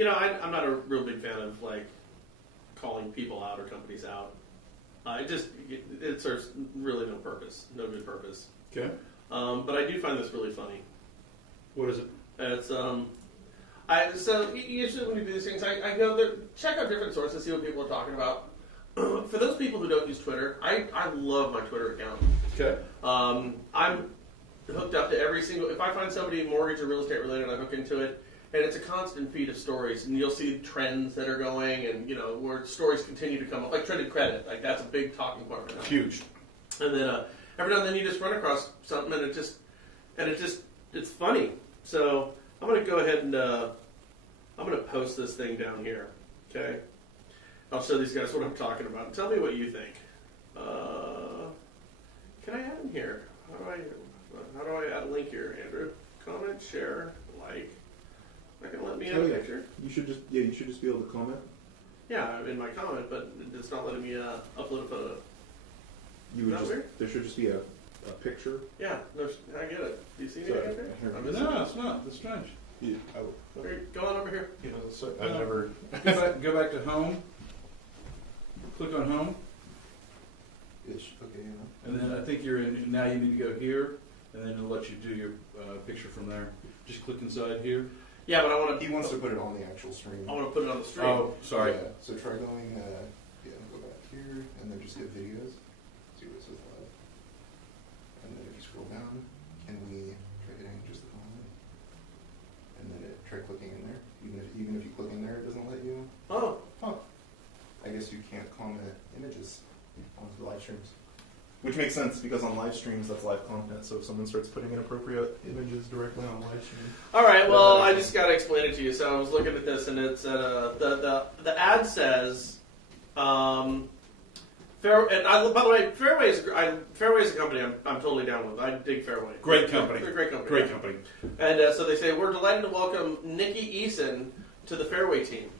I'm not a real big fan of like calling people out or companies out. It serves really no good purpose. Okay. But I do find this really funny. What is it? It's so usually when you do these things, I go there, check out different sources, see what people are talking about. For those people who don't use Twitter, I love my Twitter account. Okay. I'm hooked up to every single. If I find somebody mortgage or real estate related, I hook into it, and it's a constant feed of stories. And you'll see trends that are going, and where stories continue to come up, like trended credit. Like that's a big talking point right now. Huge. And then every now and then you just run across something, and it's funny. So I'm going to go ahead and I'm going to post this thing down here. Okay. I'll show these guys what I'm talking about. And tell me what you think. Can I add in here? How do I add a link here, Andrew? Comment, share, like. Not gonna let me add a picture. You should just be able to comment. Yeah, in my comment, but it's not letting me upload a photo. There should just be a picture. Yeah, no, I get it. Do you see me? No, it's not. That's strange. Yeah, Go on over here. I've never. Go back to home. Click on home. Okay. And then I think you're in. Now you need to go here, and then it'll let you do your picture from there. Just click inside here. Yeah, but I want to. He wants to put it on the actual screen. I want to put it on the screen. Oh, sorry. Yeah, so try going. Go back here, and then just hit videos. See what it says live. And then if you scroll down, can we try hitting just the comment? And then try clicking in there. Even if you click in there, it doesn't let you. Oh. Huh. I guess you can't comment images onto the live streams. Which makes sense because on live streams that's live content. So if someone starts putting inappropriate images directly on live stream. All right. Well, I just got to explain it to you. So I was looking at this, and it's the ad says. By the way, Fairway is a company I'm totally down with. I dig Fairway. Great company. They're a great company. Great company. And so they say, we're delighted to welcome Nikki Eason to the Fairway team.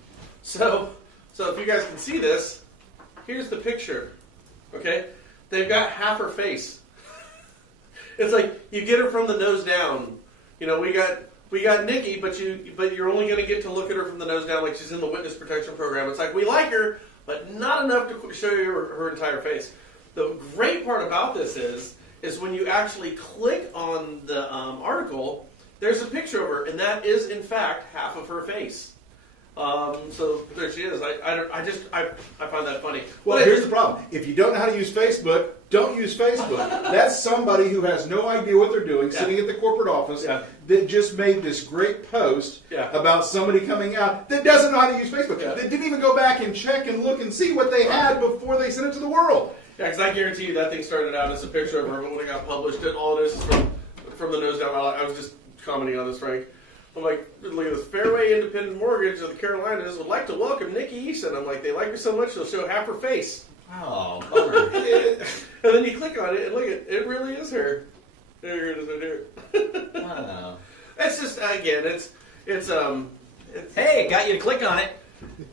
So if you guys can see this, here's the picture. Okay? They've got half her face. It's like you get her from the nose down. We got Nikki, but you're only going to get to look at her from the nose down like she's in the witness protection program. It's like we like her, but not enough to show you her entire face. The great part about this is when you actually click on the article, there's a picture of her, and that is in fact half of her face. So there she is. I find that funny. Well, here's the problem. If you don't know how to use Facebook, don't use Facebook. That's somebody who has no idea what they're doing, sitting at the corporate office, that just made this great post about somebody coming out that doesn't know how to use Facebook. That didn't even go back and check and look and see what they had before they sent it to the world. Yeah, because I guarantee you that thing started out as a picture of her, but when it got published, all it is from the nose down. I was just commenting on this, Frank. I'm like, look at this. Fairway Independent Mortgage of the Carolinas would like to welcome Nikki Eason. I'm like, they like her so much they'll show half her face. Oh, bummer. And then you click on it and look at it really is her. There it is right here. Wow. It's just it's Hey, got you to click on it.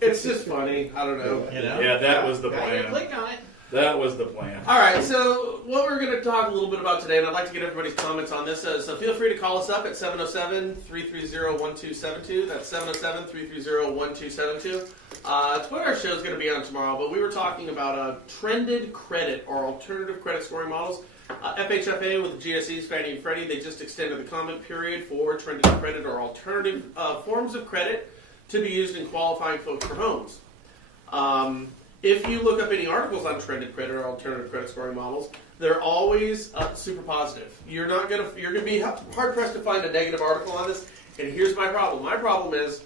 It's just funny. I don't know. Yeah, that was the Got you to plan. click on it. That was the plan. All right, so what we're going to talk a little bit about today, and I'd like to get everybody's comments on this, so feel free to call us up at 707-330-1272. That's 707-330-1272. It's what our show is going to be on tomorrow, but we were talking about trended credit or alternative credit scoring models. FHFA with the GSEs, Fannie and Freddie, they just extended the comment period for trended credit or alternative forms of credit to be used in qualifying folks for homes. If you look up any articles on trended credit or alternative credit scoring models, they're always super positive. You're going to be hard pressed to find a negative article on this. And here's my problem. My problem is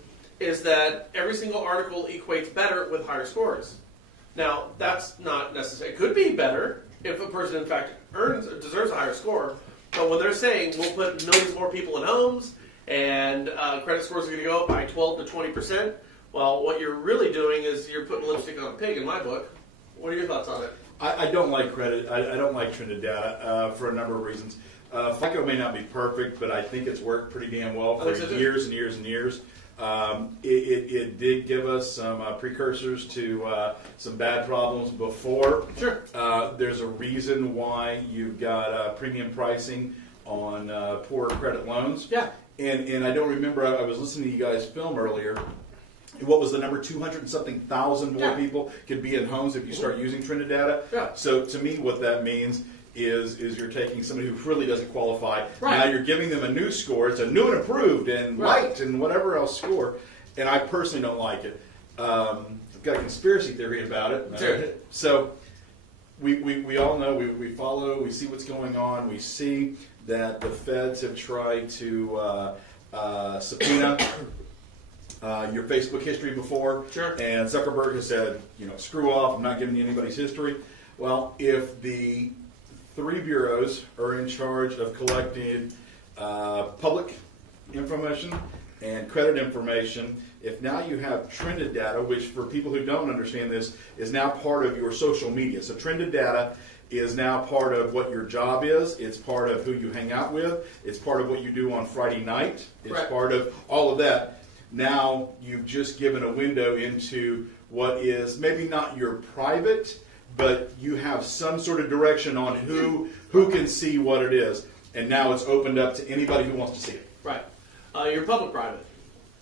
that every single article equates better with higher scores. Now that's not necessary. It could be better if a person in fact deserves a higher score. But when they're saying we'll put millions more people in homes and credit scores are going to go up by 12 to 20%. Well, what you're really doing is you're putting lipstick on a pig in my book. What are your thoughts on it? I don't like credit. I don't like trended data for a number of reasons. FICO may not be perfect, but I think it's worked pretty damn well for years and years and years. It did give us some precursors to some bad problems before. Sure. There's a reason why you've got premium pricing on poor credit loans. Yeah. And I don't remember, I was listening to you guys film earlier, what was the number? 200 and something thousand more Yeah. people could be in homes if you start using Trended data. Yeah. So to me, what that means is you're taking somebody who really doesn't qualify. Right. Now you're giving them a new score. It's a new and improved and light and whatever else score. And I personally don't like it. I've got a conspiracy theory about it. Sure. So we all know, we follow, we see what's going on. We see that the feds have tried to subpoena your Facebook history before. Sure. And Zuckerberg has said, screw off, I'm not giving you anybody's history. Well, if the 3 bureaus are in charge of collecting public information and credit information, if now you have trended data, which for people who don't understand this, is now part of your social media. So trended data is now part of what your job is. It's part of who you hang out with. It's part of what you do on Friday night. It's Right. part of all of that. Now you've just given a window into what is maybe not your private, but you have some sort of direction on who can see what it is. And now it's opened up to anybody who wants to see it. Right. Your public-private.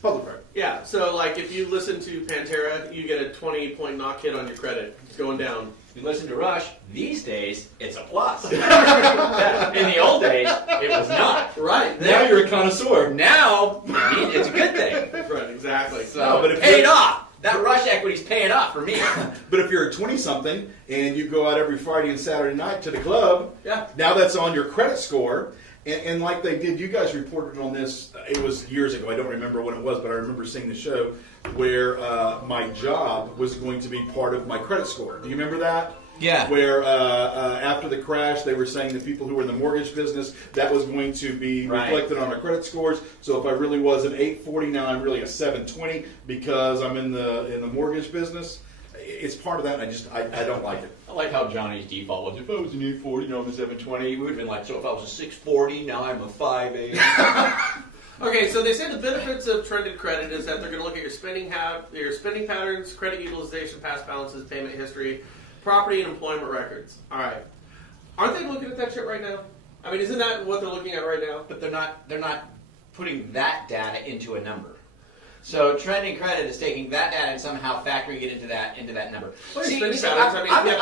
Public-private. Yeah, so like if you listen to Pantera, you get a 20-point knock hit on your credit. It's going down. You listen to Rush, these days, it's a plus. In the old days, it was not. Right. Now you're a connoisseur. Now, it's a good thing. Right, exactly. So, No, but if paid you're- off. That Rush equity's paying off for me. But if you're a 20-something and you go out every Friday and Saturday night to the club, Yeah. now that's on your credit score. And like they did, you guys reported on this, it was years ago, I don't remember when it was, but I remember seeing the show where my job was going to be part of my credit score. Do you remember that? Yeah. Where after the crash, they were saying that people who were in the mortgage business, that was going to be reflected on our credit scores. So if I really was an 840, now I'm really a 720 because I'm in the mortgage business. It's part of that, and I don't like it. I like how Johnny's default was, if I was an 840, now I'm a 720. We would have been like, so if I was a 640, now I'm a 58. Okay, so they say the benefits of trended credit is that they're going to look at your spending patterns, credit utilization, past balances, payment history, property and employment records. All right. Aren't they looking at that shit right now? I mean, isn't that what they're looking at right now? But they're not putting that data into a number. So trending credit is taking that data and somehow factoring it into that number. Well, your spending patterns. I mean,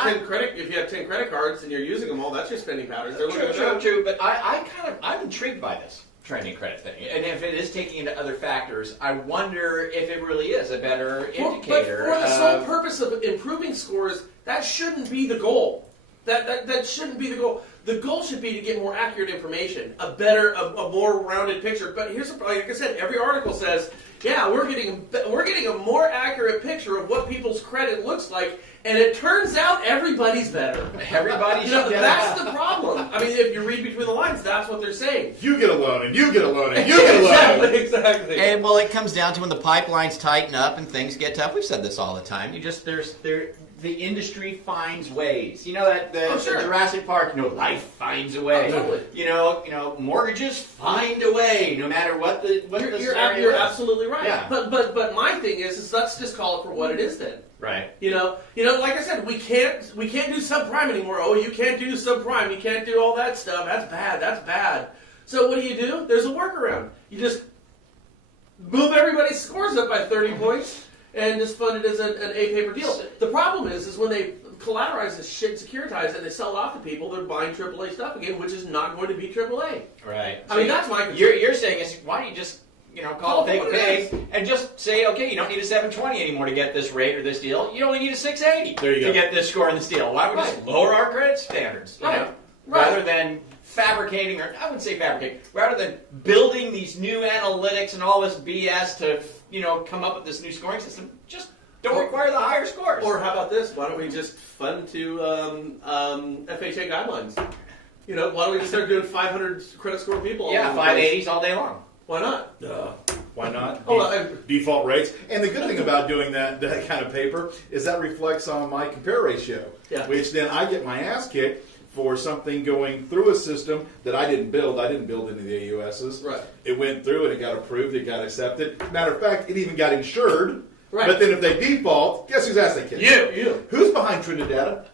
if you have 10 credit cards and you're using them all, that's your spending patterns. They're looking at that. True. But I'm intrigued by this trending credit thing, and if it is taking into other factors, I wonder if it really is a better indicator. But for the sole purpose of improving scores, that shouldn't be the goal. That shouldn't be the goal. The goal should be to get more accurate information, a more rounded picture. But here's like I said, every article says, yeah, we're getting a more accurate picture of what people's credit looks like, and it turns out everybody's better. Everybody's that's the problem. I mean, if you read between the lines, that's what they're saying. You get a loan, and you get a loan, and you get a loan. Exactly. And well, it comes down to when the pipelines tighten up and things get tough. We've said this all the time. The industry finds ways. You know that the Jurassic Park. Life finds a way. Oh, totally. You know, mortgages find a way, no matter what the You're absolutely right. Yeah. But my thing is let's just call it for what it is then. Right. You know, like I said, we can't do subprime anymore. Oh, you can't do subprime. You can't do all that stuff. That's bad. So what do? There's a workaround. You just move everybody's scores up by 30 points and just fund it as an A paper deal. The problem is when they collateralize this shit and securitize it and they sell it off to people, they're buying AAA stuff again, which is not going to be AAA. Right. I mean, that's my concern. You're saying is why don't you just call it fake pay and just say, okay, you don't need a 720 anymore to get this rate or this deal. You only need a 680 to get this score in this deal. Why would we just lower our credit standards? Rather than fabricating, or I wouldn't say fabricate, rather than building these new analytics and all this BS to come up with this new scoring system, just don't require the higher scores. Or how about this? Why don't we just fund to FHA guidelines? Why don't we just start doing 500 credit score people? Yeah, 580s all day long. Why not? Why not? Oh, Default rates. And the good thing about doing that kind of paper is that reflects on my compare ratio, which then I get my ass kicked for something going through a system that I didn't build. I didn't build any of the AUSs. Right. It went through and it got approved, it got accepted. Matter of fact, it even got insured. Right. But then if they default, guess whose ass they kick? You. Who's behind Trended Data?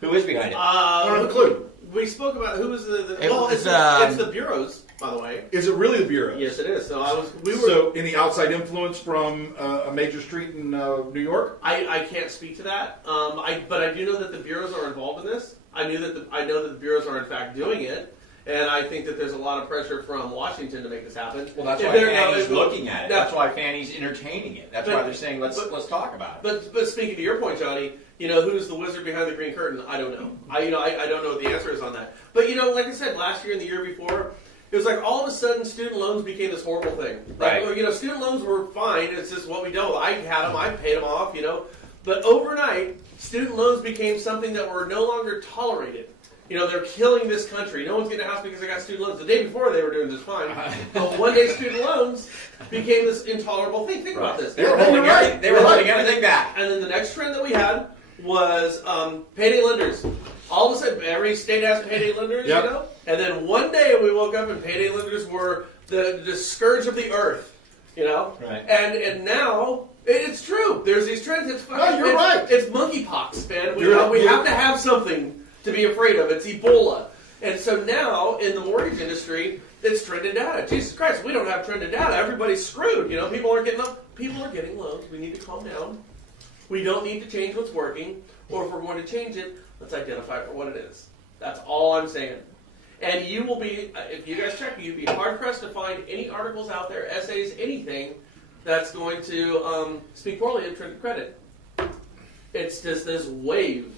Who is behind it? I don't have a clue. We spoke about who was the It's the bureaus. by the way. Is it really the bureaus? Yes, it is. So any outside influence from a major street in New York? I can't speak to that. But I do know that the bureaus are involved in this. I know that the bureaus are in fact doing it. And I think that there's a lot of pressure from Washington to make this happen. Well, that's why Fannie's looking at it. That's why Fannie's entertaining it. That's why they're saying, let's talk about it. But speaking to your point, Johnny, who's the wizard behind the green curtain? I don't know. I don't know what the answer is on that. But like I said, last year and the year before, it was like all of a sudden student loans became this horrible thing. Like, right. Student loans were fine. It's just what we do. I had them. I paid them off. But overnight, student loans became something that were no longer tolerated. They're killing this country. No one's getting a house because they got student loans. The day before, they were doing just fine. But one day, student loans became this intolerable thing. Think about this. They were holding everything back. And then the next trend that we had was payday lenders. All of a sudden, every state has payday lenders, And then one day, we woke up and payday lenders were the scourge of the earth, Right. And now... It's true. There's these trends. It's fucking. No, you're right. It's monkeypox, man. We have to have something to be afraid of. It's Ebola. And so now, in the mortgage industry, it's trended data. Jesus Christ, we don't have trended data. Everybody's screwed. People are getting loans. We need to calm down. We don't need to change what's working. Or if we're going to change it, let's identify it for what it is. That's all I'm saying. And you will be, if you guys check, you'd be hard-pressed to find any articles out there, essays, anything, that's going to speak poorly of trended credit. It's just this wave.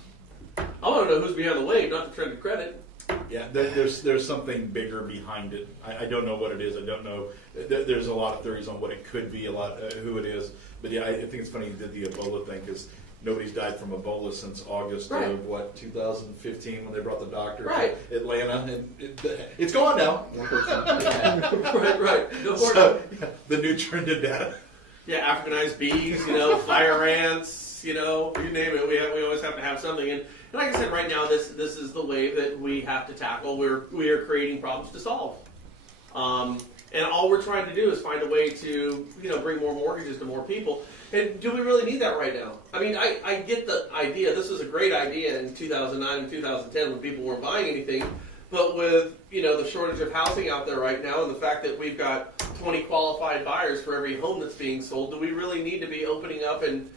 I want to know who's behind the wave, not the trended credit. Yeah, there's something bigger behind it. I don't know what it is. I don't know. There's a lot of theories on what it could be, who it is. But yeah, I think it's funny you did the Ebola thing because nobody's died from Ebola since August of 2015 when they brought the doctor to Atlanta, and it's gone now. right. So, the new trended data. Yeah, Africanized bees, fire ants, you name it. We always have to have something. And like I said, right now this is the wave that we have to tackle. We are creating problems to solve. And all we're trying to do is find a way to bring more mortgages to more people. And do we really need that right now? I mean, I get the idea. This was a great idea in 2009 and 2010 when people weren't buying anything. But with the shortage of housing out there right now and the fact that we've got 20 qualified buyers for every home that's being sold, do we really need to be opening up and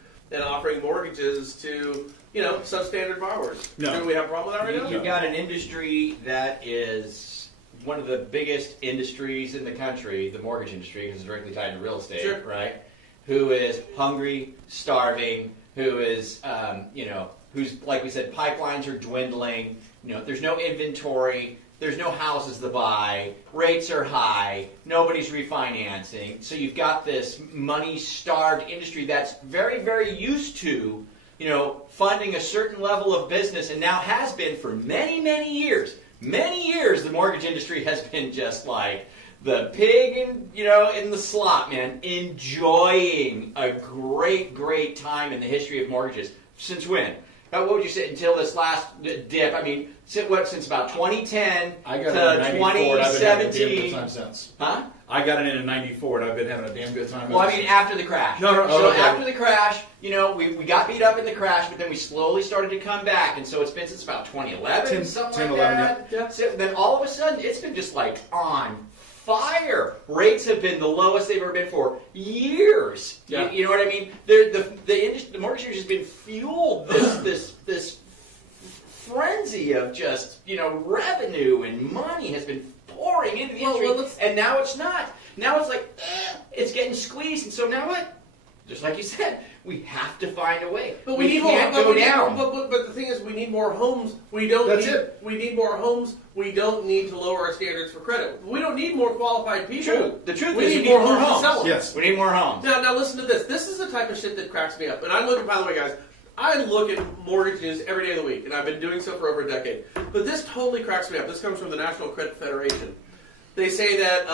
offering mortgages to substandard borrowers? No. Do we have a problem with that right now? You've got an industry that is one of the biggest industries in the country, the mortgage industry, because it's directly tied to real estate, right? Who is hungry, starving, who is, who's, like we said, pipelines are dwindling, there's no inventory, there's no houses to buy, rates are high, nobody's refinancing. So you've got this money-starved industry that's very, very used to, funding a certain level of business and now has been for many, many years. Many years the mortgage industry has been just like the pig in the slop, man, enjoying a great, great time in the history of mortgages. Since when? What would you say until this last dip? I mean, since about 2010 to 2017? Huh? I got it in '94, and I've been having a damn good time. Well, I mean, after the crash. After the crash, we got beat up in the crash, but then we slowly started to come back, and so it's been since about 2011, something like that. Yeah. So then all of a sudden, it's been just like on fire. Rates have been the lowest they've ever been for years. Yeah. You know what I mean? The mortgage industry has been fueled this frenzy of just revenue and money has been pouring into the industry, and now it's not. Now it's like it's getting squeezed, and so now what? Just like you said, we have to find a way. But we can't go down. But the thing is, we need more homes. We need more homes. We don't need to lower our standards for credit. We don't need more qualified people. True. The truth we is, need more homes to sell them. Yes, we need more homes. Now listen to this. This is the type of shit that cracks me up. And I'm looking, by the way, guys. I look at mortgage news every day of the week, and I've been doing so for over a decade. But this totally cracks me up. This comes from the National Credit Federation. They say that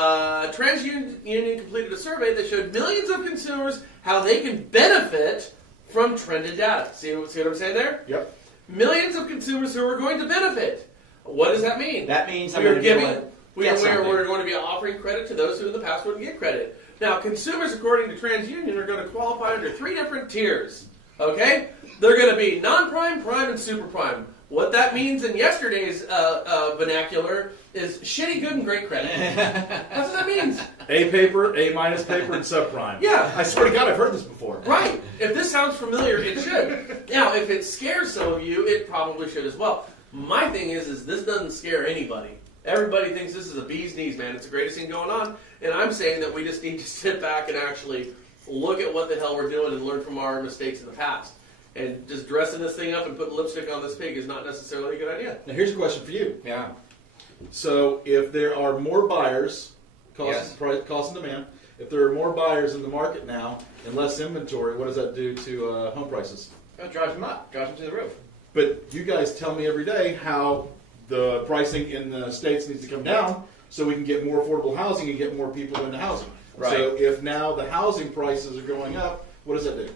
TransUnion completed a survey that showed millions of consumers how they can benefit from trended data. See what I'm saying there? Yep. Millions of consumers who are going to benefit. What does that mean? That means we're going to be offering credit to those who in the past wouldn't get credit. Now, consumers, according to TransUnion, are going to qualify under 3 different tiers. Okay? They're going to be non-prime, prime, and super prime. What that means in yesterday's vernacular is shitty, good, and great credit. That's what that means. A paper, A minus paper, and subprime. Yeah. I swear to God, I've heard this before. Right. If this sounds familiar, it should. Now, if it scares some of you, it probably should as well. My thing is this doesn't scare anybody. Everybody thinks this is a bee's knees, man. It's the greatest thing going on. And I'm saying that we just need to sit back and actually look at what the hell we're doing and learn from our mistakes in the past. And just dressing this thing up and putting lipstick on this pig is not necessarily a good idea. Now, here's a question for you. Yeah. So, if there are more buyers, cost, Yes. cost and demand, if there are more buyers in the market now and less inventory, what does that do to home prices? It drives them up. Drives them to the roof. But you guys tell me every day how the pricing in the States needs to come down so we can get more affordable housing and get more people into housing. Right. So if now the housing prices are going up, what does that do?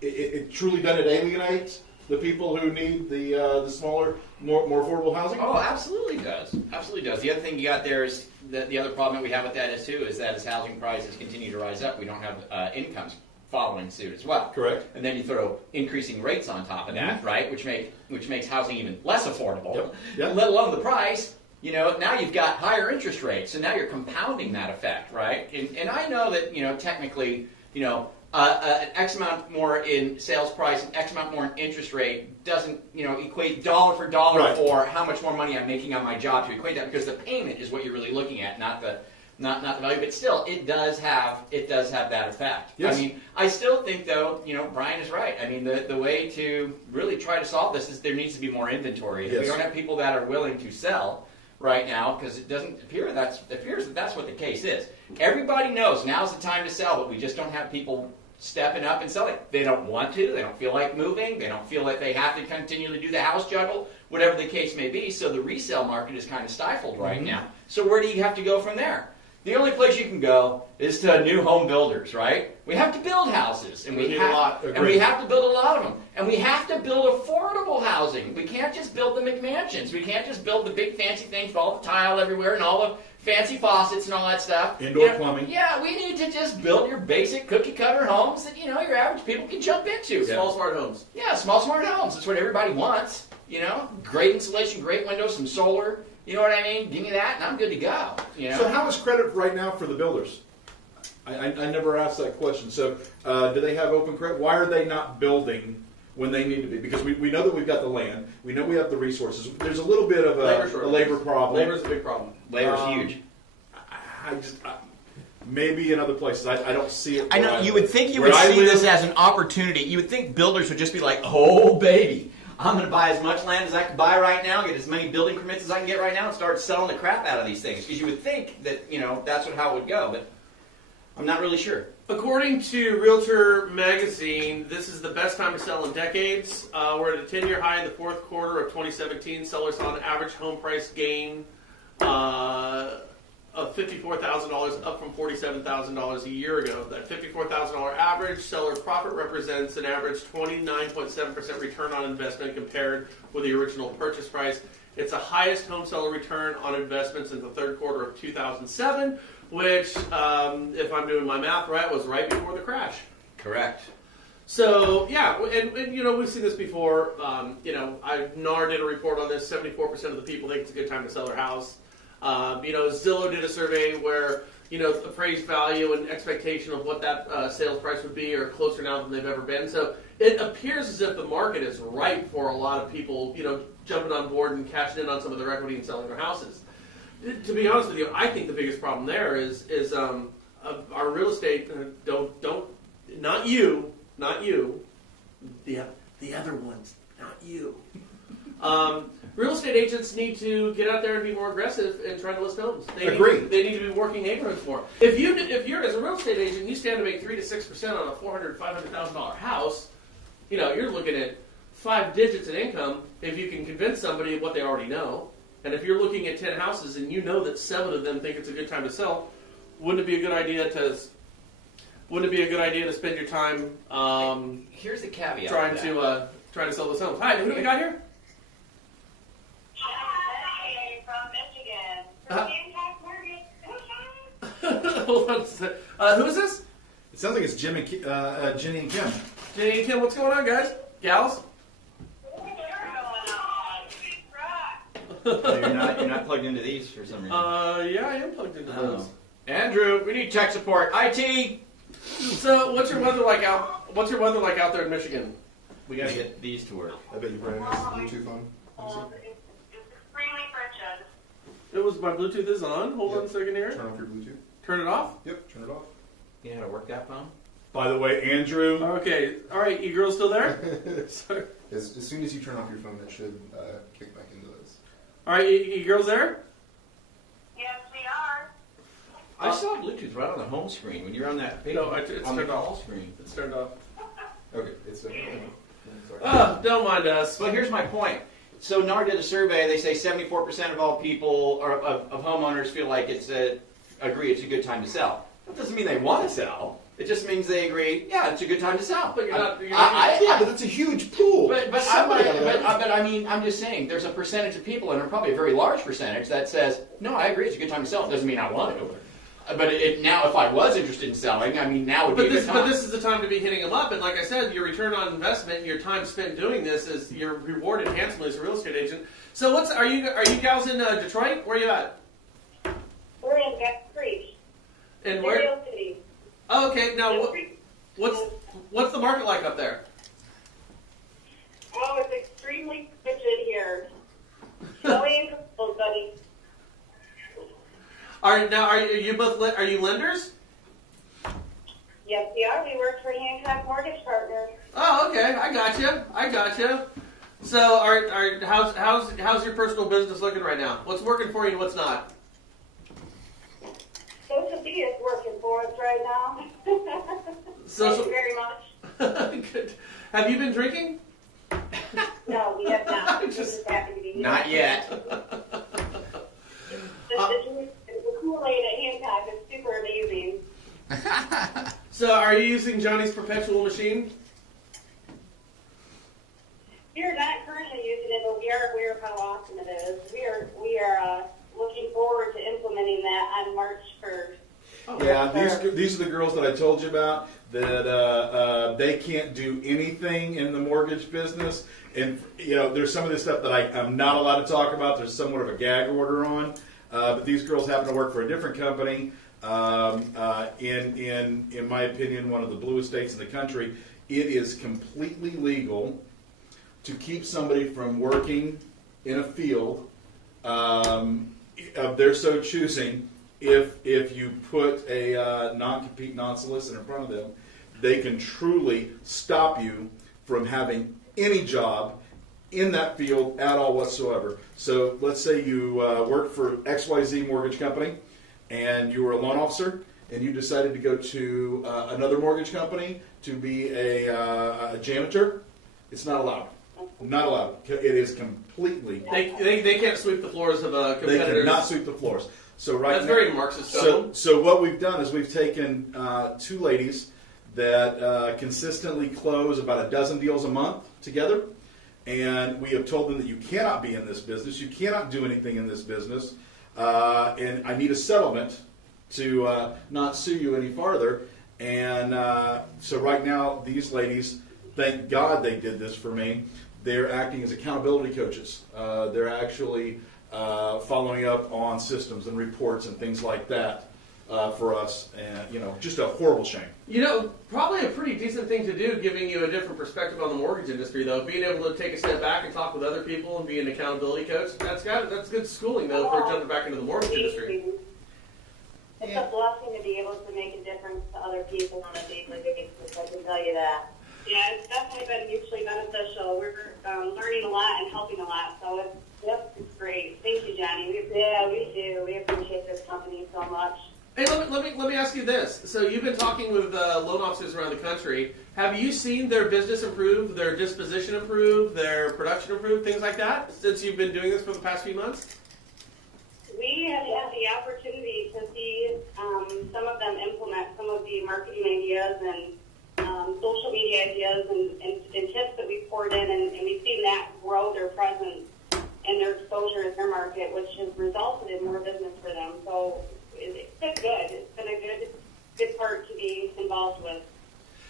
It truly does it alienate the people who need the smaller, more affordable housing? Oh, absolutely does. Absolutely does. The other thing you got there is the other problem that we have with that is too is that as housing prices continue to rise up, we don't have incomes following suit as well. Correct. And then you throw increasing rates on top of that, right? Which makes housing even less affordable. Yep. Yep. Let alone the price. You know, now you've got higher interest rates, so now you're compounding that effect, right? And I know that, you know, technically, you know, an X amount more in sales price and X amount more in interest rate doesn't, you know, equate dollar for dollar Right. for how much more money I'm making on my job to equate that, because the payment is what you're really looking at, not the value. But still, it does have that effect. Yes. I mean, I still think though, you know, Brian is right. I mean, the way to really try to solve this is there needs to be more inventory. If Yes. we don't have people that are willing to sell right now, because it doesn't appear that that's what the case is. Everybody knows now's the time to sell, but we just don't have people stepping up and selling. They don't want to. They don't feel like moving. They don't feel like they have to continually do the house juggle, whatever the case may be. So the resale market is kind of stifled right now. So where do you have to go from there? The only place you can go is to new home builders, right? We have to build houses, and we need have, a lot. and we have to build a lot of them, and we have to build affordable housing. We can't just build the McMansions. We can't just build the big fancy things with all the tile everywhere and all the fancy faucets and all that stuff. Indoor You know, plumbing. Yeah, we need to just build your basic cookie cutter homes that, you know, your average people can jump into. Small, smart homes. Yeah, small smart homes. That's what everybody wants. You know, great insulation, great windows, some solar. You know what I mean? Give me that, and I'm good to go. You know? So how is credit right now for the builders? I never asked that question. So do they have open credit? Why are they not building when they need to be? Because we know that we've got the land. We know we have the resources. There's a little bit of a labor problem. Labor's a big problem. Labor's huge. Maybe in other places. I don't see it. I know, you would think you Where would I see live- this as an opportunity. You would think builders would just be like, oh, baby, I'm going to buy as much land as I can buy right now, get as many building permits as I can get right now, and start selling the crap out of these things. Because you would think that, you know, that's how it would go, but I'm not really sure. According to Realtor Magazine, this is the best time to sell in decades. We're at a 10-year high in the fourth quarter of 2017. Sellers saw an average home price gain of $54,000, up from $47,000 a year ago. That $54,000 average seller profit represents an average 29.7% return on investment compared with the original purchase price. It's the highest home seller return on investment since the third quarter of 2007, which, if I'm doing my math right, was right before the crash. Correct. So, yeah, and you know, we've seen this before. You know, NAR did a report on this. 74% of the people think it's a good time to sell their house. You know, Zillow did a survey where, you know, the appraised value and expectation of what that sales price would be are closer now than they've ever been. So it appears as if the market is ripe for a lot of people, you know, jumping on board and cashing in on some of their equity and selling their houses. To be honest with you, I think the biggest problem there is our real estate. Not you, the other ones, not you. Real estate agents need to get out there and be more aggressive and try to list homes. They need to be working neighborhoods more. If you're as a real estate agent, you stand to make 3 to 6% on a $500,000 house. You know, you're looking at 5 digits in income if you can convince somebody of what they already know. And if you're looking at 10 houses and you know that 7 of them think it's a good time to sell, wouldn't it be a good idea to spend your time? Here's the caveat. Trying to sell those homes. Hi, who do we got here? From Michigan. Hold on a sec. Who is this? It sounds like it's Jenny and Kim. Jenny and Kim, what's going on, guys? Gals? You're not plugged into these for some reason. Yeah, I am plugged into those. Andrew, we need tech support. IT. So, what's your weather like out there in Michigan? We got to get these to work. I bet you Brian has Bluetooth on. It's extremely frigid. It was my Bluetooth is on. Hold on a second here. Turn off your Bluetooth. Turn it off. Yep, turn it off. You know how to work that phone? By the way, Andrew. Okay. All right. You girls still there? Sorry. As soon as you turn off your phone, that should kick back into this. All right. You girls there? Yes, we are. I saw Bluetooth right on the home screen when you're on that page. No, it's on the turned off. call screen. It's turned off. Okay, it's sorry. Don't mind us. But here's my point. So NAR did a survey. They say 74% of all people, or of homeowners, feel like agree it's a good time to sell. That doesn't mean they want to sell. It just means they agree, yeah, it's a good time to sell. But you're not. Yeah, but that's a huge pool. But I mean, I'm just saying, there's a percentage of people, and probably a very large percentage, that says, no, I agree, it's a good time to sell. It doesn't mean I want to. But now, if I was interested in selling, I mean, now would be a good time. But this is the time to be hitting them up. And like I said, your return on investment, your time spent doing this, is you're rewarded handsomely as a real estate agent. So are you gals in Detroit? Where are you at? We're in Beck Creek. And where? Imperial City. Oh, okay. Now, what's the market like up there? Oh, it's extremely frigid here. Snowy and cold, buddy. Are you lenders? Yes, we are. We work for Hancock Mortgage Partners. Oh, okay. I gotcha. So, how's your personal business looking right now? What's working for you and what's not? Social media is working for us right now. Thank you very much. Good. Have you been drinking? No, we have not. We're just happy to be here. Not yet. The Kool-Aid at Hancock is super amazing. So, are you using Johnny's perpetual machine? We are not currently using it, but we are aware of how awesome it is. We are looking forward to implementing that on March 1st. Oh, Yeah, these are the girls that I told you about that they can't do anything in the mortgage business, and there's some of this stuff that I'm not allowed to talk about. There's somewhat of a gag order on, but these girls happen to work for a different company. In my opinion, one of the bluest states in the country. It is completely legal to keep somebody from working in a field of their so choosing. If you put a non-compete, non-solicit in front of them, they can truly stop you from having any job in that field at all whatsoever. So let's say you work for XYZ Mortgage Company, and you were a loan officer, and you decided to go to another mortgage company to be a janitor. It's not allowed. Not allowed. It is completely. They can't sweep the floors of competitors. They cannot sweep the floors. So That's very Marxist. So what we've done is we've taken two ladies that consistently close about a dozen deals a month together, and we have told them that you cannot be in this business, you cannot do anything in this business, and I need a settlement to not sue you any farther. And so right now, these ladies, thank God they did this for me. They're acting as accountability coaches. They're actually following up on systems and reports and things like that for us, and just a horrible shame. Probably a pretty decent thing to do, giving you a different perspective on the mortgage industry, though. Being able to take a step back and talk with other people and be an accountability coach, that's good schooling, though, for jumping back into the mortgage industry. It's a blessing to be able to make a difference to other people on a daily basis, I can tell you that. Yeah, it's definitely been mutually beneficial. We're learning a lot and helping a lot, so it's great. Thank you, Johnny. We do. We appreciate this company so much. Hey, let me ask you this. So you've been talking with loan officers around the country. Have you seen their business improve, their disposition improve, their production improve, things like that, since you've been doing this for the past few months? We have had the opportunity to see some of them implement some of the marketing ideas and social media ideas and tips that we poured in, and we've seen that grow their presence and their exposure in their market, which has resulted in more business for them. So it's been good. It's been a good part to be involved with.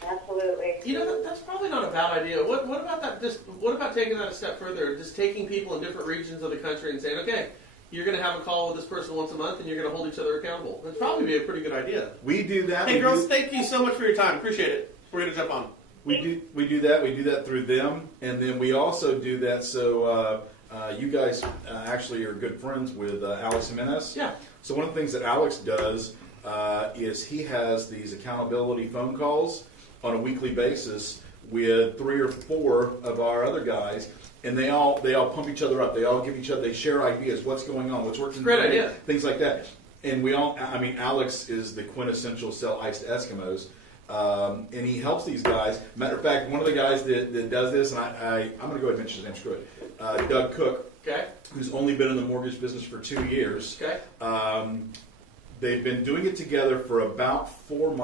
Absolutely. Absolutely. You know, that's probably not a bad idea. What about that? What about taking that a step further? Just taking people in different regions of the country and saying, okay, you're going to have a call with this person once a month, and you're going to hold each other accountable. That'd probably be a pretty good idea. We do that. Hey, girls, thank you so much for your time. Appreciate it. We're going to jump on. We do that. We do that through them, and then we also do that. So you guys actually are good friends with Alex Jimenez. Yeah. So one of the things that Alex does is he has these accountability phone calls on a weekly basis with 3 or 4 of our other guys. And they all pump each other up. They all give each other. They share ideas. What's going on? What's working? Great idea. Things like that. And we all. I mean, Alex is the quintessential sell ice to Eskimos, and he helps these guys. Matter of fact, one of the guys that does this, and I'm going to go ahead and mention his name. Screw it. Doug Cook. Okay. Who's only been in the mortgage business for 2 years. Okay. They've been doing it together for about 5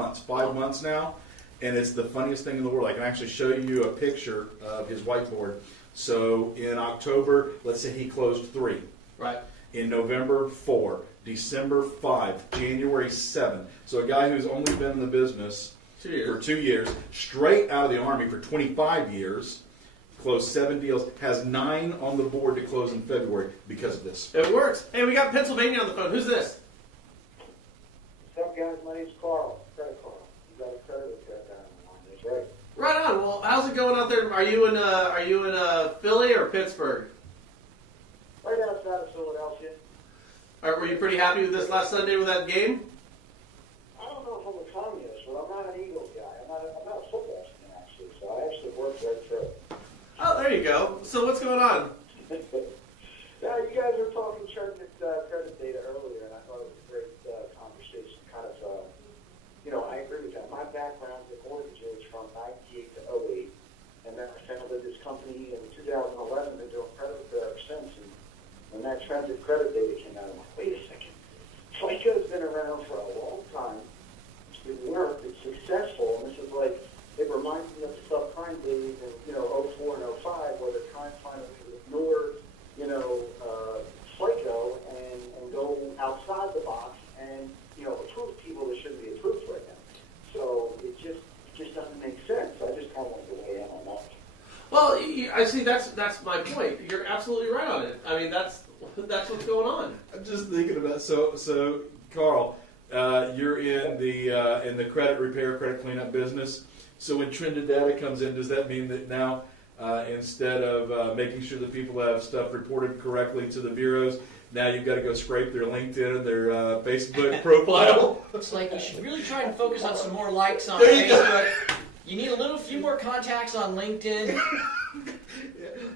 months now, and it's the funniest thing in the world. I can actually show you a picture of his whiteboard. So in October, let's say he closed 3. Right. In November, 4. December, 5. January, 7. So a guy who's only been in the business 2 years. for 2 years, straight out of the Army for 25 years, closed 7 deals, has 9 on the board to close in February because of this. It works. Hey, we got Pennsylvania on the phone. Who's this? What's up, guys? My name's Carl. Credit Carl. You got a credit repair down the line. That's right. Right on. Well, how's it going out there? Are you in Philly or Pittsburgh? Right outside of Philadelphia. Were you pretty happy with this last Sunday with that game? I don't know if I'm a communist, but I'm not an Eagles guy. I'm not a football fan, actually. So I actually worked right through it. Oh, there you go. So what's going on? Now, you guys were talking credit data earlier, and I thought it was a great conversation. Kind of, I agree with that. My background in mortgages from 98 to 08, and then I founded this company in 2011. Been doing credit repair ever since. And when that trended credit data came out, I'm like, wait a second. FICO's been around for a long time. It worked. It's successful. And this is like, it reminds me of the subprime days in, 04 and 05, where they're trying to find a way to ignore, FICO and go outside the box and, approve people that shouldn't be approved right now. So it just doesn't make sense. I just kind of want to weigh in on that. Well, I see. That's my point. You're absolutely right on it. I mean, that's what's going on. I'm just thinking about so Carl, you're in the credit repair, credit cleanup business. So when trended data comes in, does that mean that now instead of making sure that people have stuff reported correctly to the bureaus, now you've got to go scrape their LinkedIn and their Facebook profile? It's like you should really try and focus on some more likes on Facebook. You need a few more contacts on LinkedIn.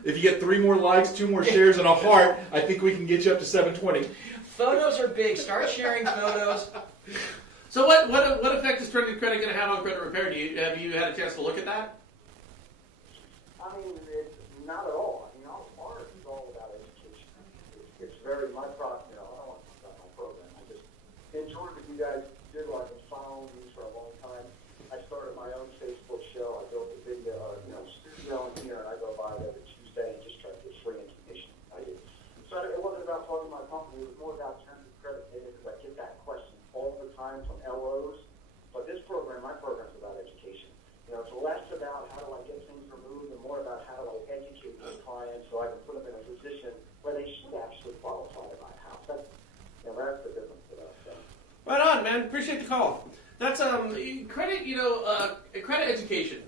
If you get 3 more likes, 2 more shares, and a heart, I think we can get you up to 720. Photos are big. Start sharing photos. So what effect is trended credit going to have on credit repair? Have you had a chance to look at that? I mean, it's not at all. I mean, ours is all about education. It's very my product. I don't want to talk about my program. I just enjoyed what you guys did. I've been following you for a long time. I started my own Facebook show. I built a video, studio in here, and I go by there every Tuesday and just try to get free information. So it wasn't about talking about my company. It was more about terms of credit data because I get that question all the time from LOs. But this program, my program, is about education. It's less about how do I get things removed and more about how do I educate my clients so I can put them in a position where they should actually qualify to buy a house. That's the difference with us. So. Right on, man. Appreciate the call. That's credit. Credit education.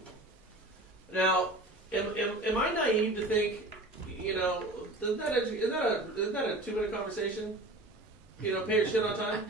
Now, am I naive to think, is that a 2-minute conversation? Pay your shit on time.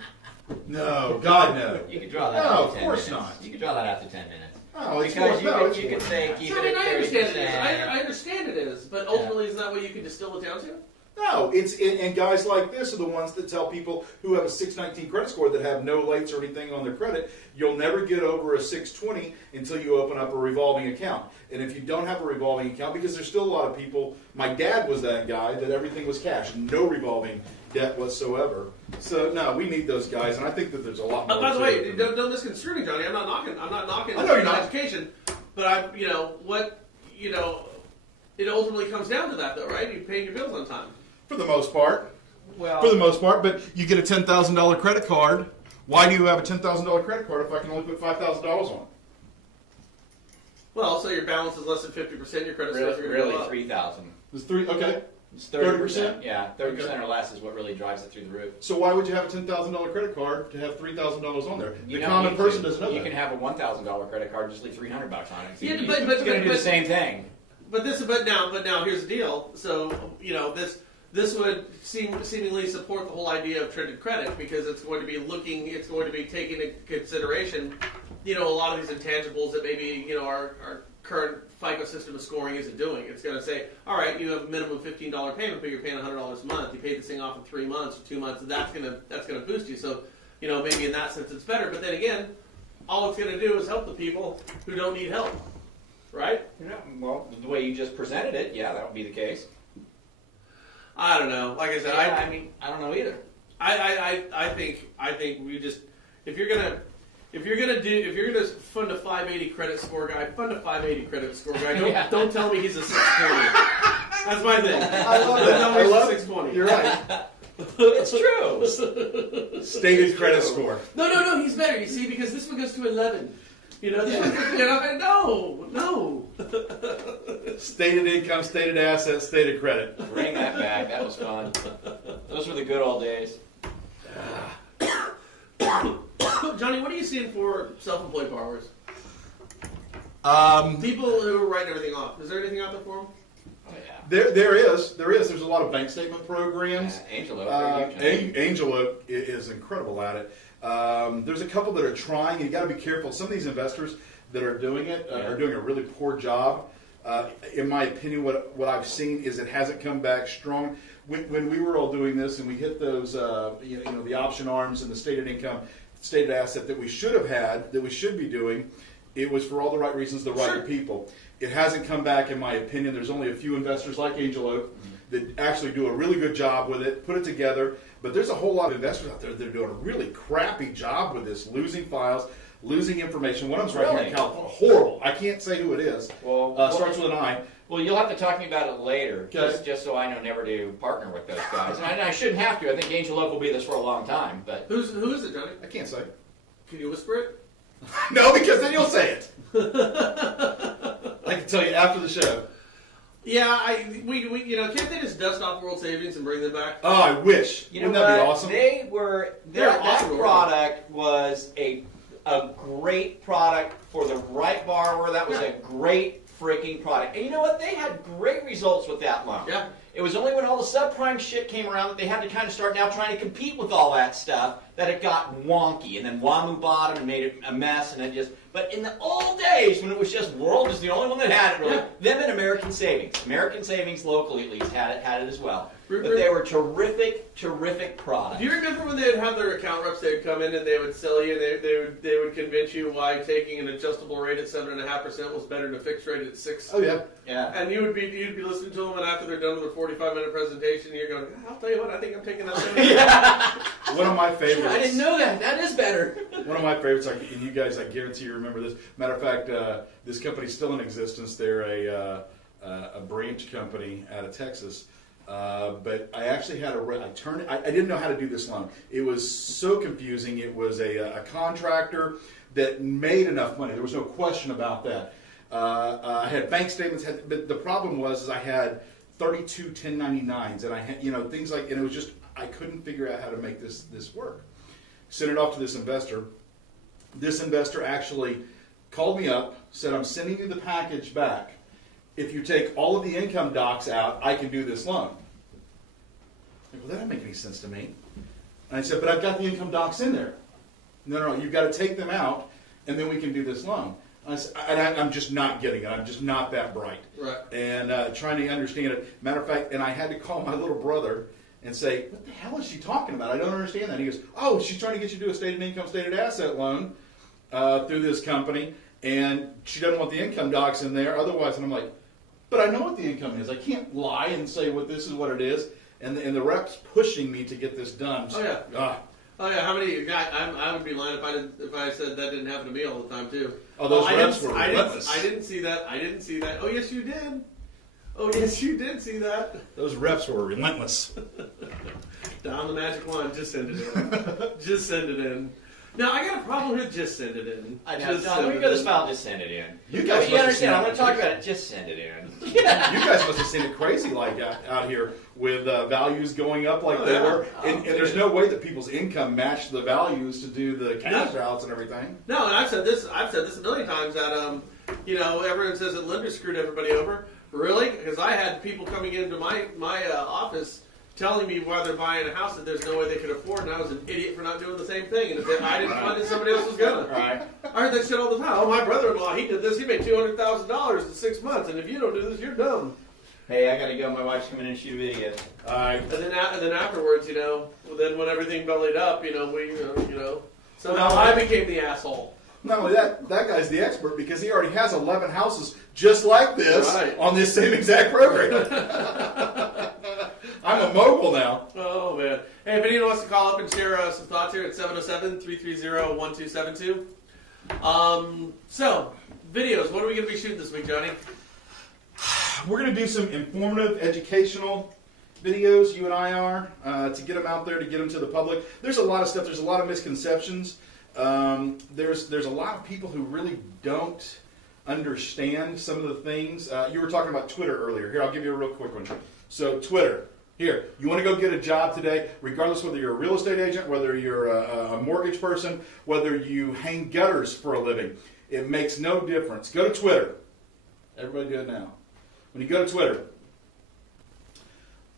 No, God no. You could draw that No, out of to 10 course minutes. not. You could draw that out to 10 minutes. Oh, it's Because more, you could say keep So, it I at understand it 30%. is. I understand it is, but ultimately, is that what you can distill it down to? No, and guys like this are the ones that tell people who have a 619 credit score that have no lates or anything on their credit, you'll never get over a 620 until you open up a revolving account. And if you don't have a revolving account, because there's still a lot of people, my dad was that guy, that everything was cash, no revolving debt whatsoever. So no, we need those guys, and I think that there's a lot more. By the to way, it. don't misconstrue me, Johnny. I'm not knocking. I know you're not. Education, but it ultimately comes down to that, though, right? You paying your bills on time. For the most part. Well, For the most part, but you get a $10,000 credit card. Why do you have a $10,000 credit card if I can only put $5,000 on it? Well, so your balance is less than 50%. Your credit scores are going to go up. 3,000. It's three. Okay. It's 30%? Yeah, 30% or less is what really drives it through the roof. So why would you have a $10,000 credit card to have $3,000 on there? You The don't common need person to. doesn't know You that. can have a $1,000 credit card, just leave $300 on it. Yeah, It's but going to do the same thing. But now here's the deal. So this would seemingly support the whole idea of trended credit because it's going to be taking into consideration, a lot of these intangibles that maybe our current FICO system of scoring isn't doing. It's going to say, all right, you have a minimum $15 payment, but you're paying $100 a month. You paid this thing off in 3 months or 2 months, and that's gonna boost you. So maybe in that sense it's better. But then again, all it's going to do is help the people who don't need help, right? Yeah, well, the way you just presented it, yeah, that would be the case. I don't know. Like I said, I don't know either. I think we just if you're gonna fund a 580 credit score guy, fund a 580 credit score guy. Don't tell me he's a 620. That's my thing. I love that. Don't tell me he's a 620. You're right. It's true. Stated credit score. No, he's better. You see, because this one goes to 11. No. Stated income, stated assets, stated credit. Bring that back. That was fun. Those were the good old days. Johnny, what are you seeing for self-employed borrowers? People who are writing everything off. Is there anything out there for them? Oh, yeah. There is. There's a lot of bank statement programs. Angel Oak. Angel Oak is incredible at it. There's a couple that are trying, and you got to be careful. Some of these investors that are doing it are doing a really poor job. In my opinion, what I've seen is it hasn't come back strong. When we were all doing this and we hit those, the option arms and the stated income, stated asset that we should have had, that we should be doing, it was for all the right reasons, the right people. It hasn't come back, in my opinion. There's only a few investors like Angel Oak that actually do a really good job with it, put it together. But there's a whole lot of investors out there that are doing a really crappy job with this, losing files, losing information. One of them's right here in California. Horrible. I can't say who it is. Starts with an I. Well, you'll have to talk to me about it later, just so I know never to partner with those guys. And I shouldn't have to. I think Angel Oak will be this for a long time. But who is it, Johnny? I can't say. Can you whisper it? No, because then you'll say it. I can tell you after the show. Yeah, can't they just dust off World Savings and bring them back? Oh, I wish. Wouldn't that be awesome? That product was a great product for the right borrower. That was a great freaking product. And you know what? They had great results with that loan. Yeah. It was only when all the subprime shit came around that they had to kind of start now trying to compete with all that stuff that it got wonky. And then WAMU bought them and made it a mess. But in the old days when it was just World was the only one that had it really, them and American Savings. American Savings locally at least had it as well. But they were terrific products. Do you remember when they would have their account reps? They would come in and they would sell you. They would convince you why taking an adjustable rate at 7.5% was better than a fixed rate at 6. Oh yeah. Yeah. And you'd be listening to them, and after they're done with their 45-minute presentation, you're going, I'll tell you what, I think I'm taking that. One of my favorites. I didn't know that. That is better. One of my favorites, and you guys, I guarantee you remember this. Matter of fact, this company's still in existence. They're a branch company out of Texas. But I actually had I didn't know how to do this loan. It was so confusing. It was a contractor that made enough money. There was no question about that. I had bank statements, but the problem was I had 32 1099s, and I had things like, and it was just I couldn't figure out how to make this work. Sent it off to this investor. This investor actually called me up, said, I'm sending you the package back. If you take all of the income docs out, I can do this loan. I go, well, that doesn't make any sense to me. And I said, but I've got the income docs in there. No, you've got to take them out, and then we can do this loan. I'm just not getting it. I'm just not that bright. Right. And trying to understand it. Matter of fact, and I had to call my little brother and say, what the hell is she talking about? I don't understand that. He goes, oh, she's trying to get you to do a stated income, stated asset loan through this company, and she doesn't want the income docs in there. Otherwise, and I'm like, but I know what the income is. I can't lie and say this is what it is. And the rep's pushing me to get this done. Oh yeah. Oh yeah. How many guys? I would be lying if I said that didn't happen to me all the time too. Oh, those reps were relentless. I didn't see that. Oh yes, you did. Oh yes, you did see that. Those reps were relentless. Down the magic line. Just send it in. Just send it in. Now, I got a problem with just send it in. I know, John, when you go to this file, just send it in. You guys you must have understand, seen I'm going it. to talk about it, just send it in. You guys must have seen it crazy like out here with values going up like they were. And there's no way that people's income matched the values to do the cash routes and everything. No, and I've said this a million times that, everyone says that lenders screwed everybody over. Really? Because I had people coming into my office telling me why they're buying a house that there's no way they could afford, and I was an idiot for not doing the same thing. And if I didn't fund it, somebody else was gonna. Right. I heard that shit all the time. Oh, my brother-in-law, he did this. He made $200,000 in 6 months, and if you don't do this, you're dumb. Hey, I gotta go. My wife's coming in and shoot a video. All right. And then afterwards, then when everything bellied up, somehow I became the asshole. Not only that guy's the expert because he already has 11 houses just like this on this same exact program. I'm a mogul now. Oh, man. Hey, if anyone wants to call up and share some thoughts here at 707-330-1272. So, videos. What are we going to be shooting this week, Johnny? We're going to do some informative, educational videos, you and I are, to get them out there, to get them to the public. There's a lot of stuff. There's a lot of misconceptions. There's a lot of people who really don't understand some of the things. You were talking about Twitter earlier. Here, I'll give you a real quick one. So, Twitter. Here, you want to go get a job today, regardless whether you're a real estate agent, whether you're a mortgage person, whether you hang gutters for a living. It makes no difference. Go to Twitter. Everybody do it now. When you go to Twitter,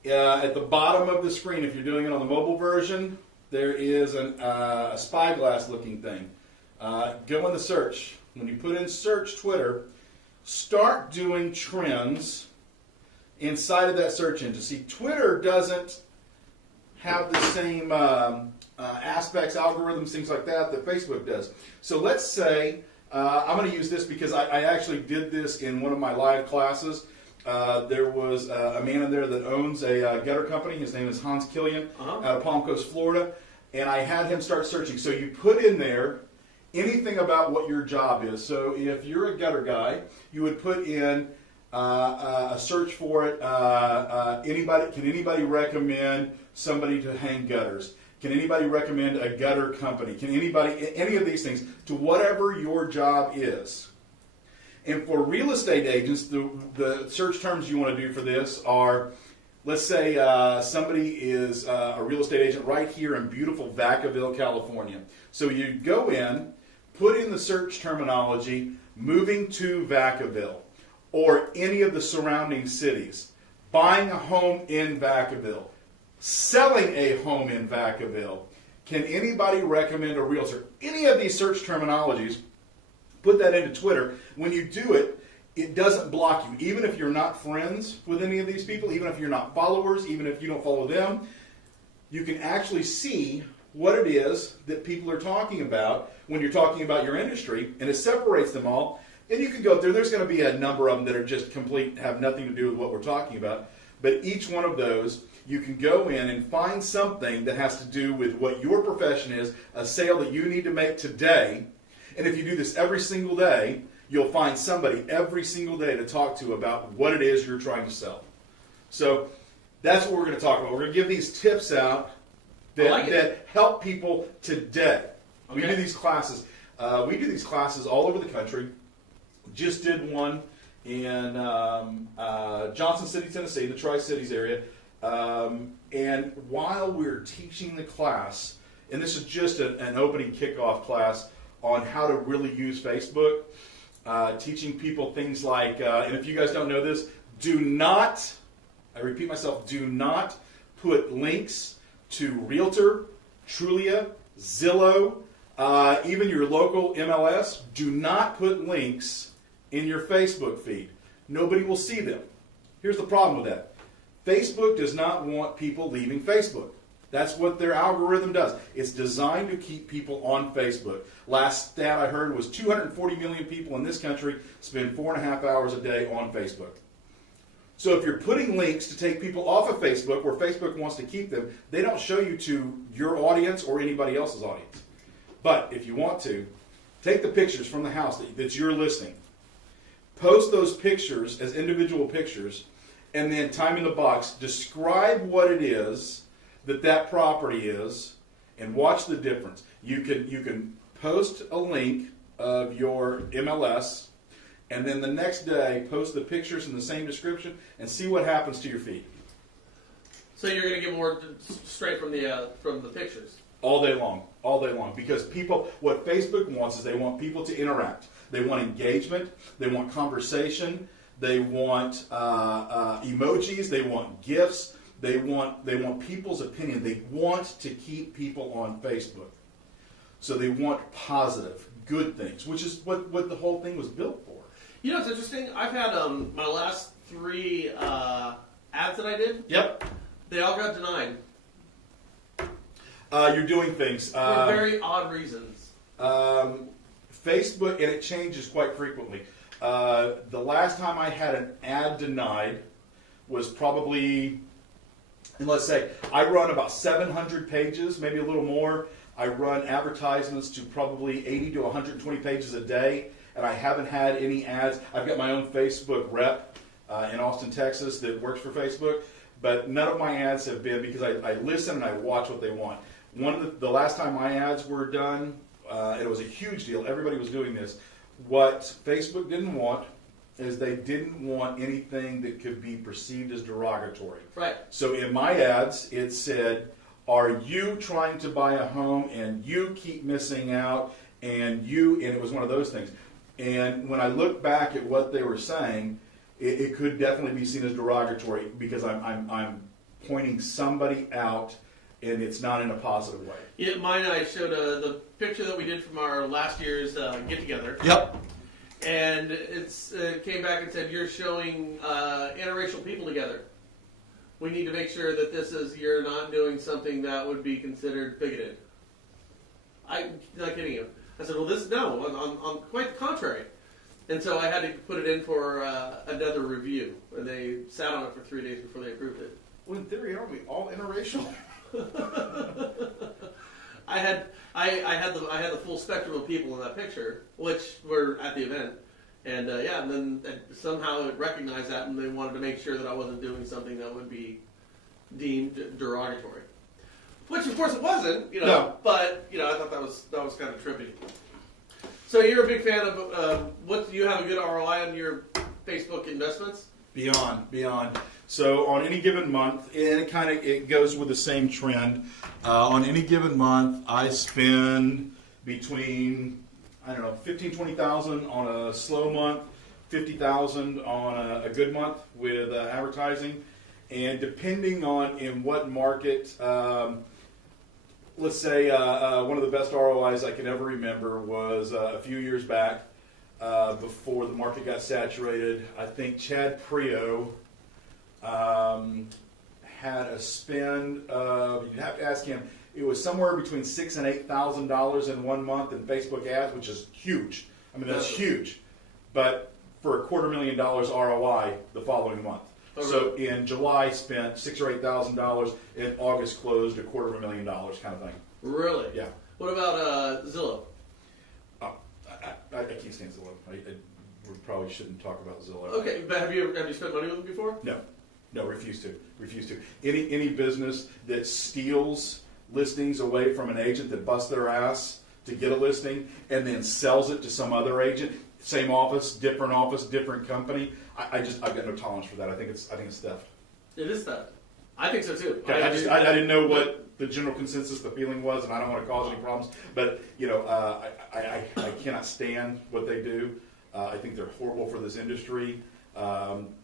at the bottom of the screen, if you're doing it on the mobile version, there is a spyglass looking thing. Go in the search. When you put in search Twitter, start doing trends inside of that search engine. See, Twitter doesn't have the same aspects, algorithms, things like that Facebook does. So let's say, I'm going to use this because I actually did this in one of my live classes. There was a man in there that owns a gutter company. His name is Hans Killian out of Palm Coast, Florida. And I had him start searching. So you put in there anything about what your job is. So if you're a gutter guy, you would put in a search for it. Can anybody recommend somebody to hang gutters? Can anybody recommend a gutter company? Can anybody, any of these things, to whatever your job is. And for real estate agents, the search terms you want to do for this are, let's say somebody is a real estate agent right here in beautiful Vacaville, California. So you go in, put in the search terminology, moving to Vacaville, or any of the surrounding cities, buying a home in Vacaville, selling a home in Vacaville. Can anybody recommend a realtor? Any of these search terminologies, put that into Twitter. When you do it, it doesn't block you. Even if you're not friends with any of these people, even if you're not followers, even if you don't follow them, you can actually see what it is that people are talking about when you're talking about your industry, and it separates them all. And you can go through, there's going to be a number of them that are just complete, have nothing to do with what we're talking about. But each one of those, you can go in and find something that has to do with what your profession is, a sale that you need to make today. And if you do this every single day, you'll find somebody every single day to talk to about what it is you're trying to sell. So that's what we're going to talk about. We're going to give these tips out that help people today. Okay. We do these classes. We do these classes all over the country. Just did one in Johnson City, Tennessee, the Tri-Cities area. And while we're teaching the class, and this is just an opening kickoff class on how to really use Facebook, teaching people things like, and if you guys don't know this, do not, I repeat myself, do not put links to Realtor, Trulia, Zillow, even your local MLS. Do not put links in your Facebook feed. Nobody will see them. Here's the problem with that. Facebook does not want people leaving Facebook. That's what their algorithm does. It's designed to keep people on Facebook. Last stat I heard was 240 million people in this country spend 4.5 hours a day on Facebook. So if you're putting links to take people off of Facebook, where Facebook wants to keep them, they don't show you to your audience or anybody else's audience. But if you want to, take the pictures from the house that you're listing. Post those pictures as individual pictures, and then time in the box, describe what it is that property is, and watch the difference. You can post a link of your MLS, and then the next day post the pictures in the same description and see what happens to your feed. So you're going to get more straight from the pictures. All day long, because people, what Facebook wants is they want people to interact. They want engagement. They want conversation. They want emojis. They want GIFs. They want people's opinion. They want to keep people on Facebook. So they want positive, good things, which is what the whole thing was built for. You know, it's interesting. I've had my last 3 ads that I did. Yep. They all got denied. You're doing things For very odd reasons. Facebook, and it changes quite frequently. The last time I had an ad denied was probably, and let's say, I run about 700 pages, maybe a little more. I run advertisements to probably 80 to 120 pages a day, and I haven't had any ads. I've got my own Facebook rep in Austin, Texas that works for Facebook, but none of my ads have been, because I listen and I watch what they want. The last time my ads were done, it was a huge deal. Everybody was doing this. What Facebook didn't want is they didn't want anything that could be perceived as derogatory. Right. So in my ads, it said, are you trying to buy a home and you keep missing out and it was one of those things. And when I look back at what they were saying, it could definitely be seen as derogatory because I'm pointing somebody out, and it's not in a positive way. Yeah, mine, I showed the picture that we did from our last year's get-together. Yep. And it came back and said, you're showing interracial people together. We need to make sure that you're not doing something that would be considered bigoted. I'm not kidding you. I said, well, on quite the contrary. And so I had to put it in for another review, and they sat on it for 3 days before they approved it. Well, in theory, aren't we all interracial? I had the full spectrum of people in that picture, which were at the event, and and then somehow it recognized that, and they wanted to make sure that I wasn't doing something that would be deemed derogatory, which of course it wasn't, No. But I thought that was kind of trippy. So you're a big fan of what? Do you have a good ROI on your Facebook investments? Beyond. So on any given month, and it goes with the same trend. On any given month, I spend between $15,000-$20,000 on a slow month, $50,000 on a good month with advertising, and depending on in what market. Let's say one of the best ROIs I can ever remember was a few years back before the market got saturated. I think Chad Prio had a spend of, you'd have to ask him, it was somewhere between $6,000 and $8,000 in 1 month in Facebook ads, which is huge. I mean, that's huge. But for $250,000 ROI the following month. Oh, so really? in July spent $6,000 or $8,000. In August closed $250,000 kind of thing. Really? Yeah. What about Zillow? I can't stand Zillow. We probably shouldn't talk about Zillow. Okay, but have you spent money with them before? No, refuse to. Any business that steals listings away from an agent that busts their ass to get a listing and then sells it to some other agent, same office, different company. I've got no tolerance for that. I think it's theft. It is theft. I think so too. Okay, I didn't know what the general consensus, the feeling was, and I don't want to cause any problems. But I cannot stand what they do. I think they're horrible for this industry.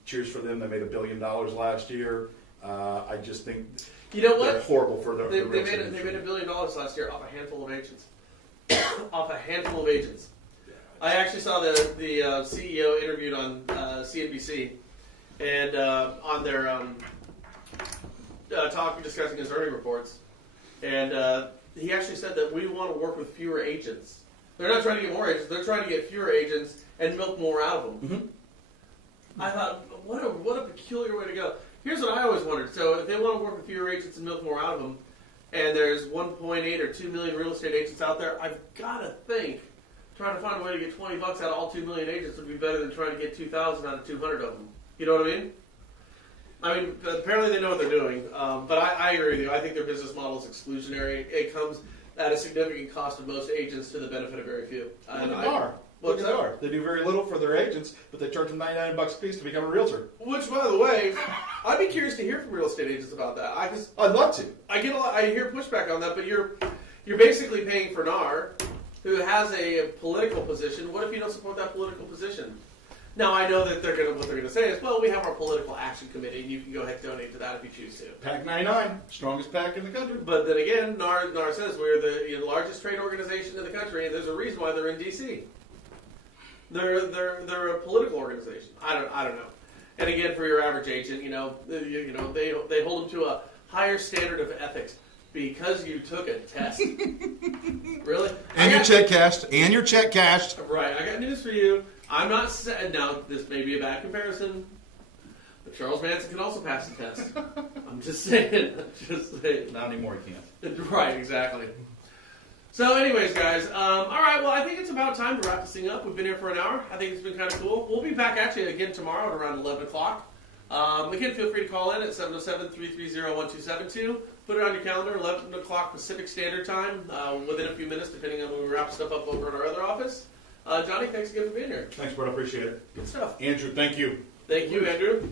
Cheers for them. They made $1 billion last year. I just think they're horrible for their They made $1 billion last year off a handful of agents. I actually saw the CEO interviewed on CNBC, and on their discussing his earnings reports, and he actually said that we want to work with fewer agents. They're not trying to get more agents; they're trying to get fewer agents and milk more out of them. Mm-hmm. I thought, what a peculiar way to go. Here's what I always wondered: so if they want to work with fewer agents and milk more out of them, and there's 1.8 or 2 million real estate agents out there, I've got to think trying to find a way to get $20 out of all 2 million agents would be better than trying to get 2,000 out of 200 of them. You know what I mean? I mean, apparently they know what they're doing. But I agree with you. I think their business model is exclusionary. It comes at a significant cost of most agents to the benefit of very few. Look at NAR. They do very little for their agents, but they charge them $99 a piece to become a realtor. Which, by the way, I'd be curious to hear from real estate agents about that. I'd love to. I hear pushback on that, but you're basically paying for NAR, who has a political position. What if you don't support that political position? Now, I know that what they're going to say is, well, we have our political action committee, and you can go ahead and donate to that if you choose to. PAC 99, strongest PAC in the country. But then again, NAR says we're the largest trade organization in the country, and there's a reason why they're in D.C. They're a political organization. I don't know. And again, for your average agent, they hold them to a higher standard of ethics because you took a test. Really? And your check cashed. Right. I got news for you. I'm not saying, now this may be a bad comparison, but Charles Manson can also pass the test. I'm just saying. Not anymore, he can't. Right, exactly. So anyways, guys, all right, well, I think it's about time to wrap this thing up. We've been here for an hour. I think it's been kind of cool. We'll be back actually again tomorrow at around 11 o'clock. Again, feel free to call in at 707-330-1272. Put it on your calendar, 11 o'clock Pacific Standard Time, within a few minutes, depending on when we wrap stuff up over at our other office. Johnny, thanks again for being here. Thanks, Bert. I appreciate it. Good stuff. Andrew, thank you. Thank you, Andrew.